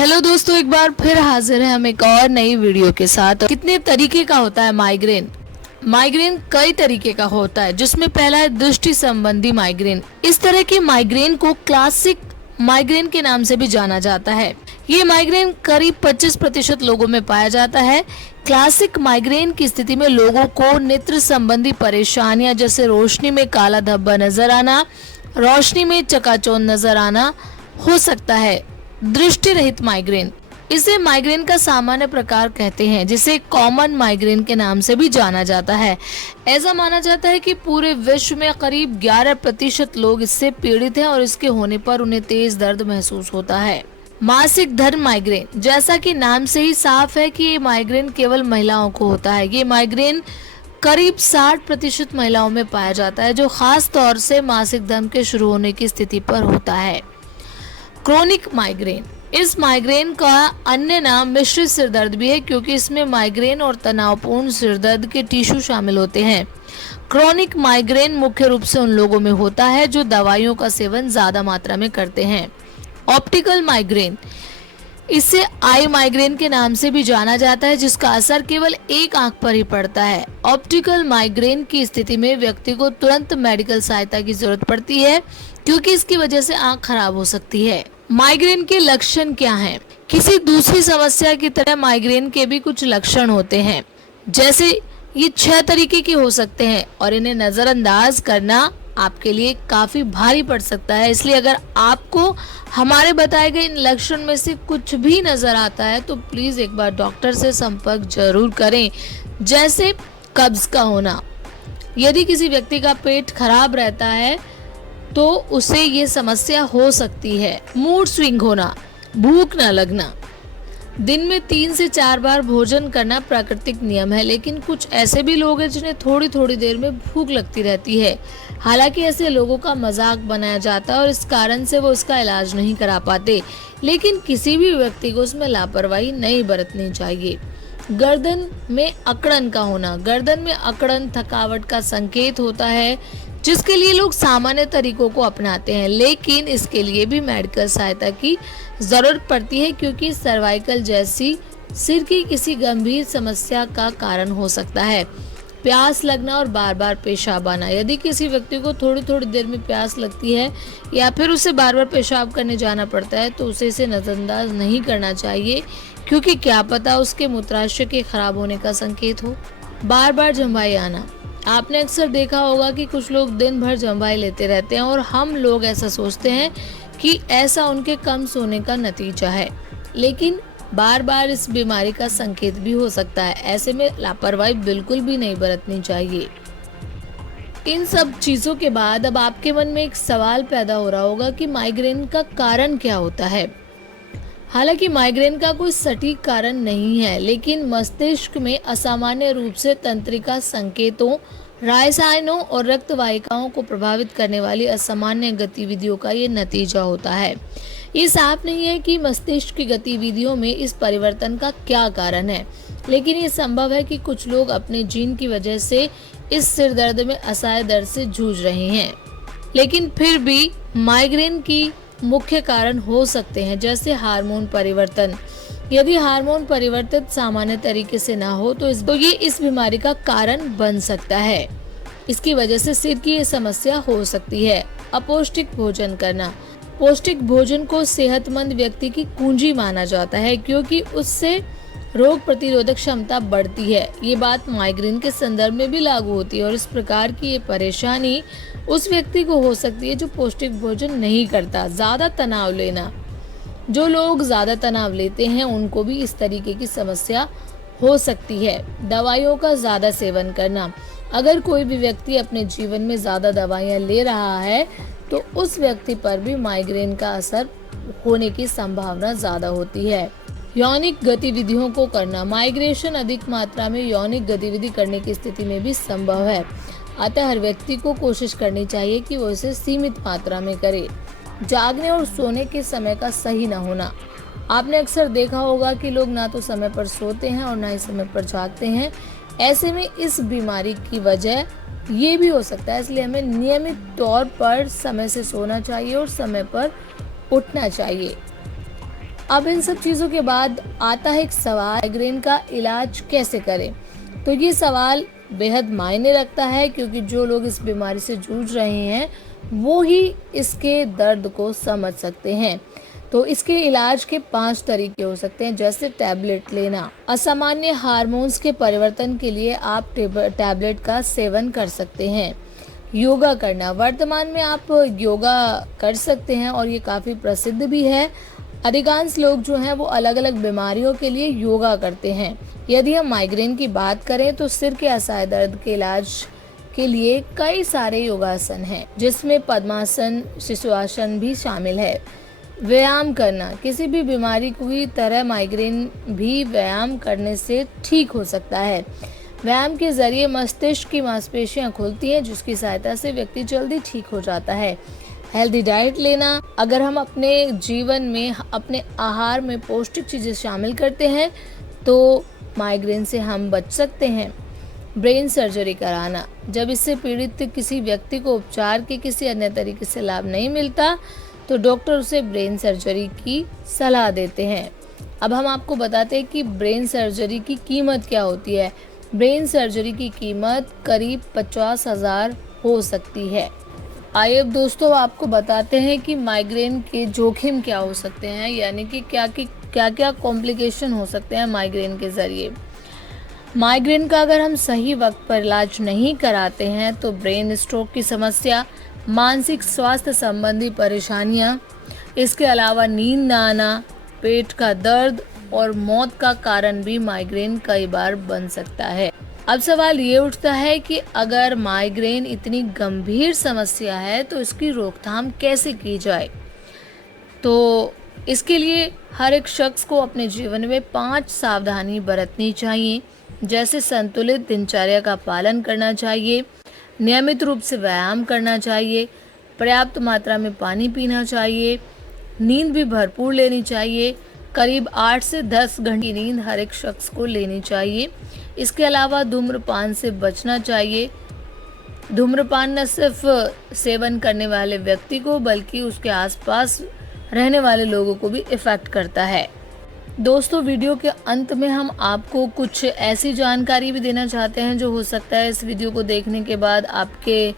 Hello दोस्तों, एक बार फिर हाजिर है हम एक और नई वीडियो के साथ। कितने तरीके का होता है माइग्रेन? माइग्रेन कई तरीके का होता है, जिसमें पहला है दृष्टि संबंधी माइग्रेन। इस तरह के माइग्रेन को क्लासिक माइग्रेन के नाम से भी जाना जाता है। ये माइग्रेन करीब 25% लोगों में पाया जाता है। क्लासिक माइग्रेन की स्थिति में लोगों को नेत्र संबंधी परेशानियां जैसे रोशनी में काला धब्बा नजर आना, रोशनी में चकाचौंध नजर आना हो सकता है। दृष्टि रहित माइग्रेन, इसे माइग्रेन का सामान्य प्रकार कहते हैं, जिसे कॉमन माइग्रेन के नाम से भी जाना जाता है। ऐसा माना जाता है कि पूरे विश्व में करीब 11% लोग इससे पीड़ित हैं और इसके होने पर उन्हें तेज दर्द महसूस होता है। मासिक धर्म माइग्रेन, जैसा कि नाम से ही साफ है कि ये माइग्रेन केवल महिलाओं को होता है। ये माइग्रेन करीब 60% महिलाओं में पाया जाता है, जो खास तौर से मासिक धर्म के शुरू होने की स्थिति पर होता है। क्रोनिक माइग्रेन, इस माइग्रेन का अन्य नाम मिश्रित सिरदर्द भी है, क्योंकि इसमें माइग्रेन और तनावपूर्ण सिरदर्द के टिश्यू शामिल होते हैं। क्रोनिक माइग्रेन मुख्य रूप से उन लोगों में होता है जो दवाइयों का सेवन ज्यादा मात्रा में करते हैं। ऑप्टिकल माइग्रेन, इसे आई माइग्रेन के नाम से भी जाना जाता है, जिसका असर केवल एक आंख पर ही पड़ता है। ऑप्टिकल माइग्रेन की स्थिति में व्यक्ति को तुरंत मेडिकल सहायता की जरूरत पड़ती है, क्योंकि इसकी वजह से आंख खराब हो सकती है। माइग्रेन के लक्षण क्या हैं? किसी दूसरी समस्या की तरह माइग्रेन के भी कुछ लक्षण होते हैं, जैसे ये 6 तरीके के हो सकते हैं और इन्हें नजरअंदाज करना आपके लिए काफी भारी पड़ सकता है। इसलिए अगर आपको हमारे बताए गए इन लक्षण में से कुछ भी नजर आता है तो प्लीज एक बार डॉक्टर से संपर्क जरूर करें। जैसे कब्ज का होना, यदि किसी व्यक्ति का पेट खराब रहता है तो उसे ये समस्या हो सकती है। मूड स्विंग होना, भूख न लगना, दिन में 3 से 4 बार भोजन करना प्राकृतिक नियम है, लेकिन कुछ ऐसे भी लोग हैं जिन्हें थोड़ी थोड़ी देर में भूख लगती रहती है। हालांकि ऐसे लोगों का मजाक बनाया जाता है और इस कारण से वो इसका इलाज नहीं करा पाते, लेकिन किसी भी व्यक्ति को उसमें लापरवाही नहीं बरतनी चाहिए। गर्दन में अकड़न का होना, गर्दन में अकड़न थकावट का संकेत होता है, जिसके लिए लोग सामान्य तरीकों को अपनाते हैं, लेकिन इसके लिए भी मेडिकल सहायता की जरूरत पड़ती है, क्योंकि सर्वाइकल जैसी सिर की किसी गंभीर समस्या का कारण हो सकता है। प्यास लगना और बार बार पेशाब आना, यदि किसी व्यक्ति को थोड़ी थोड़ी देर में प्यास लगती है या फिर उसे बार बार पेशाब करने जाना पड़ता है तो उसे इसे नजरअंदाज नहीं करना चाहिए, क्योंकि क्या पता उसके मूत्राशय के खराब होने का संकेत हो। बार बार जम्भाई आना, आपने अक्सर देखा होगा कि कुछ लोग दिन भर जम्भाई लेते रहते हैं और हम लोग ऐसा सोचते हैं कि ऐसा उनके कम सोने का नतीजा है, लेकिन बार बार इस बीमारी का संकेत भी हो सकता है। ऐसे में लापरवाही बिल्कुल भी नहीं बरतनी चाहिए। इन सब चीजों के बाद अब आपके मन में एक सवाल पैदा हो रहा होगा कि माइग्रेन का कारण क्या होता है। हालांकि माइग्रेन का कोई सटीक कारण नहीं है, लेकिन मस्तिष्क में असामान्य रूप से तंत्रिका संकेतों, रसायनों और रक्त वाहिकाओं को प्रभावित करने वाली असामान्य गतिविधियों का ये नतीजा होता है। ये साफ नहीं है कि मस्तिष्क की गतिविधियों में इस परिवर्तन का क्या कारण है, लेकिन ये संभव है कि कुछ लोग अपने जीन की वजह से इस सिर दर्द में असह्य दर्द से जूझ रहे हैं। लेकिन फिर भी माइग्रेन की मुख्य कारण हो सकते हैं, जैसे हार्मोन परिवर्तन। यदि हार्मोन परिवर्तित सामान्य तरीके से ना हो तो ये इस बीमारी का कारण बन सकता है। इसकी वजह से सिर की ये समस्या हो सकती है। अपौष्टिक भोजन करना, पौष्टिक भोजन को सेहतमंद व्यक्ति की कुंजी माना जाता है, क्योंकि उससे रोग प्रतिरोधक क्षमता बढ़ती है। ये बात माइग्रेन के संदर्भ में भी लागू होती है और इस प्रकार की ये परेशानी उस व्यक्ति को हो सकती है जो पौष्टिक भोजन नहीं करता। ज्यादा तनाव लेना, जो लोग ज्यादा तनाव लेते हैं उनको भी इस तरीके की समस्या हो सकती है। दवाइयों का ज्यादा सेवन करना, अगर कोई भी व्यक्ति अपने जीवन में ज्यादा दवाइयां ले रहा है तो उस व्यक्ति पर भी माइग्रेन का असर होने की संभावना ज्यादा होती है। यौनिक गतिविधियों को करना, माइग्रेशन अधिक मात्रा में यौनिक गतिविधि करने की स्थिति में भी संभव है, अतः हर व्यक्ति को कोशिश करनी चाहिए कि वो इसे सीमित मात्रा में करे। जागने और सोने के समय का सही न होना, आपने अक्सर देखा होगा कि लोग ना तो समय पर सोते हैं और ना ही समय पर जागते हैं। ऐसे में इस बीमारी की वजह ये भी हो सकता है, इसलिए हमें नियमित तौर पर समय से सोना चाहिए और समय पर उठना चाहिए। अब इन सब चीज़ों के बाद आता है एक सवाल, माइग्रेन का इलाज कैसे करें। तो ये सवाल बेहद मायने रखता है, क्योंकि जो लोग इस बीमारी से जूझ रहे हैं वो ही इसके दर्द को समझ सकते हैं। तो इसके इलाज के 5 तरीके हो सकते हैं, जैसे टैबलेट लेना। असामान्य हार्मोन्स के परिवर्तन के लिए आप टैबलेट का सेवन कर सकते हैं। योगा करना, वर्तमान में आप योगा कर सकते हैं और ये काफ़ी प्रसिद्ध भी है। अधिकांश लोग जो हैं वो अलग अलग बीमारियों के लिए योगा करते हैं। यदि हम माइग्रेन की बात करें तो सिर के असहाय दर्द के इलाज के लिए कई सारे योगासन हैं, जिसमें पद्मासन, शिशुआसन भी शामिल है। व्यायाम करना, किसी भी बीमारी की तरह माइग्रेन भी व्यायाम करने से ठीक हो सकता है। व्यायाम के जरिए मस्तिष्क की मांसपेशियां खुलती हैं, जिसकी सहायता से व्यक्ति जल्दी ठीक हो जाता है। हेल्दी डाइट लेना, अगर हम अपने जीवन में अपने आहार में पौष्टिक चीज़ें शामिल करते हैं तो माइग्रेन से हम बच सकते हैं। ब्रेन सर्जरी कराना, जब इससे पीड़ित किसी व्यक्ति को उपचार के किसी अन्य तरीके से लाभ नहीं मिलता तो डॉक्टर उसे ब्रेन सर्जरी की सलाह देते हैं। अब हम आपको बताते हैं कि ब्रेन सर्जरी की कीमत क्या होती है। ब्रेन सर्जरी की कीमत करीब 50,000 हो सकती है। आइए अब दोस्तों आपको बताते हैं कि माइग्रेन के जोखिम क्या हो सकते हैं, यानी कि क्या कॉम्प्लिकेशन हो सकते हैं माइग्रेन के ज़रिए। माइग्रेन का अगर हम सही वक्त पर इलाज नहीं कराते हैं तो ब्रेन स्ट्रोक की समस्या, मानसिक स्वास्थ्य संबंधी परेशानियां, इसके अलावा नींद न आना, पेट का दर्द और मौत का कारण भी माइग्रेन कई बार बन सकता है। अब सवाल ये उठता है कि अगर माइग्रेन इतनी गंभीर समस्या है तो इसकी रोकथाम कैसे की जाए। तो इसके लिए हर एक शख्स को अपने जीवन में 5 सावधानी बरतनी चाहिए, जैसे संतुलित दिनचर्या का पालन करना चाहिए, नियमित रूप से व्यायाम करना चाहिए, पर्याप्त मात्रा में पानी पीना चाहिए, नींद भी भरपूर लेनी चाहिए। करीब 8 से 10 घंटे की नींद हर एक शख्स को लेनी चाहिए। इसके अलावा धूम्रपान से बचना चाहिए। धूम्रपान न सिर्फ सेवन करने वाले व्यक्ति को बल्कि उसके आसपास रहने वाले लोगों को भी इफ़ेक्ट करता है। दोस्तों, वीडियो के अंत में हम आपको कुछ ऐसी जानकारी भी देना चाहते हैं जो हो सकता है इस वीडियो को देखने के बाद आपके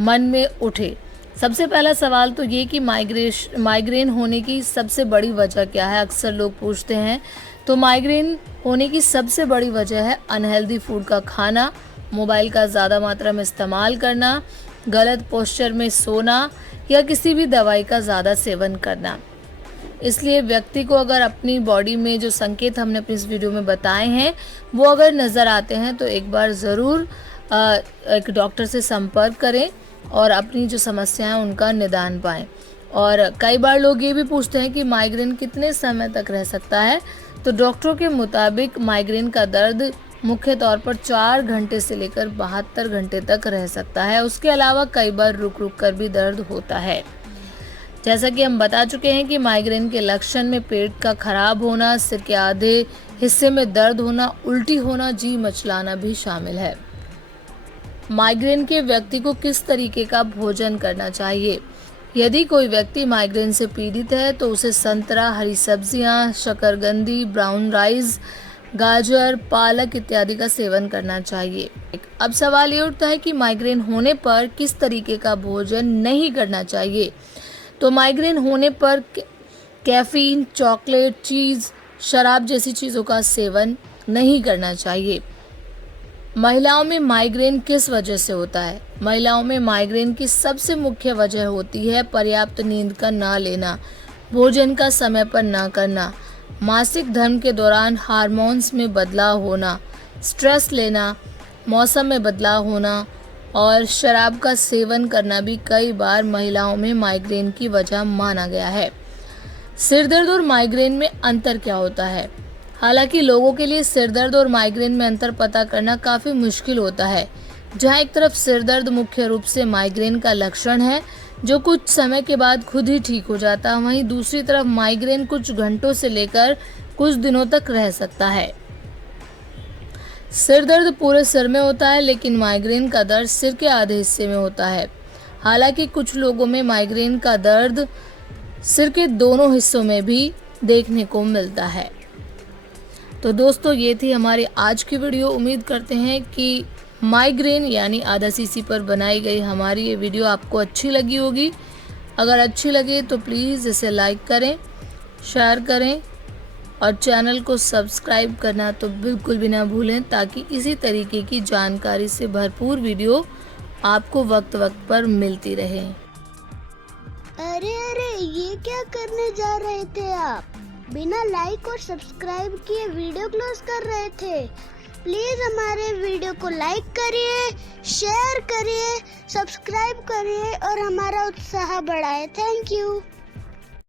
मन में उठे। सबसे पहला सवाल तो ये कि माइग्रेन होने की सबसे बड़ी वजह क्या है, अक्सर लोग पूछते हैं। तो माइग्रेन होने की सबसे बड़ी वजह है अनहेल्दी फूड का खाना, मोबाइल का ज़्यादा मात्रा में इस्तेमाल करना, गलत पोस्चर में सोना या किसी भी दवाई का ज़्यादा सेवन करना। इसलिए व्यक्ति को अगर अपनी बॉडी में जो संकेत हमने अपनी इस वीडियो में बताए हैं वो अगर नज़र आते हैं तो एक बार ज़रूर एक डॉक्टर से संपर्क करें और अपनी जो समस्या है उनका निदान पाएं। और कई बार लोग ये भी पूछते हैं कि माइग्रेन कितने समय तक रह सकता है। तो डॉक्टरों के मुताबिक माइग्रेन का दर्द मुख्य तौर पर 4 घंटे से लेकर 72 घंटे तक रह सकता है। उसके अलावा कई बार रुक रुक कर भी दर्द होता है। जैसा कि हम बता चुके हैं कि माइग्रेन के लक्षण में पेट का खराब होना, सिर के आधे हिस्से में दर्द होना, उल्टी होना, जी मचलाना भी शामिल है। माइग्रेन के व्यक्ति को किस तरीके का भोजन करना चाहिए। यदि कोई व्यक्ति माइग्रेन से पीड़ित है तो उसे संतरा, हरी सब्जियां, शकरकंदी, ब्राउन राइस, गाजर, पालक इत्यादि का सेवन करना चाहिए। अब सवाल ये उठता है कि माइग्रेन होने पर किस तरीके का भोजन नहीं करना चाहिए। तो माइग्रेन होने पर कैफीन, चॉकलेट, चीज़, शराब जैसी चीज़ों का सेवन नहीं करना चाहिए। महिलाओं में माइग्रेन किस वजह से होता है। महिलाओं में माइग्रेन की सबसे मुख्य वजह होती है पर्याप्त नींद का ना लेना, भोजन का समय पर ना करना, मासिक धर्म के दौरान हार्मोन्स में बदलाव होना, स्ट्रेस लेना, मौसम में बदलाव होना और शराब का सेवन करना भी कई बार महिलाओं में माइग्रेन की वजह माना गया है। सिर दर्द और माइग्रेन में अंतर क्या होता है। हालांकि लोगों के लिए सिर दर्द और माइग्रेन में अंतर पता करना काफ़ी मुश्किल होता है। जहां एक तरफ सिर दर्द मुख्य रूप से माइग्रेन का लक्षण है जो कुछ समय के बाद खुद ही ठीक हो जाता है, वहीं दूसरी तरफ माइग्रेन कुछ घंटों से लेकर कुछ दिनों तक रह सकता है। सिर दर्द पूरे सिर में होता है, लेकिन माइग्रेन का दर्द सिर के आधे हिस्से में होता है। हालांकि कुछ लोगों में माइग्रेन का दर्द सिर के दोनों हिस्सों में भी देखने को मिलता है। तो दोस्तों ये थी हमारी आज की वीडियो। उम्मीद करते हैं कि माइग्रेन यानी आधा सीसी पर बनाई गई हमारी ये वीडियो आपको अच्छी लगी होगी। अगर अच्छी लगे तो प्लीज़ इसे लाइक करें, शेयर करें और चैनल को सब्सक्राइब करना तो बिल्कुल भी ना भूलें, ताकि इसी तरीके की जानकारी से भरपूर वीडियो आपको वक्त वक्त पर मिलती रहे। अरे ये क्या करने जा रहे थे आप? बिना लाइक और सब्सक्राइब किए वीडियो क्लोज कर रहे थे। प्लीज हमारे वीडियो को लाइक करिए, शेयर करिए, सब्सक्राइब करिए और हमारा उत्साह बढ़ाएं। Thank you.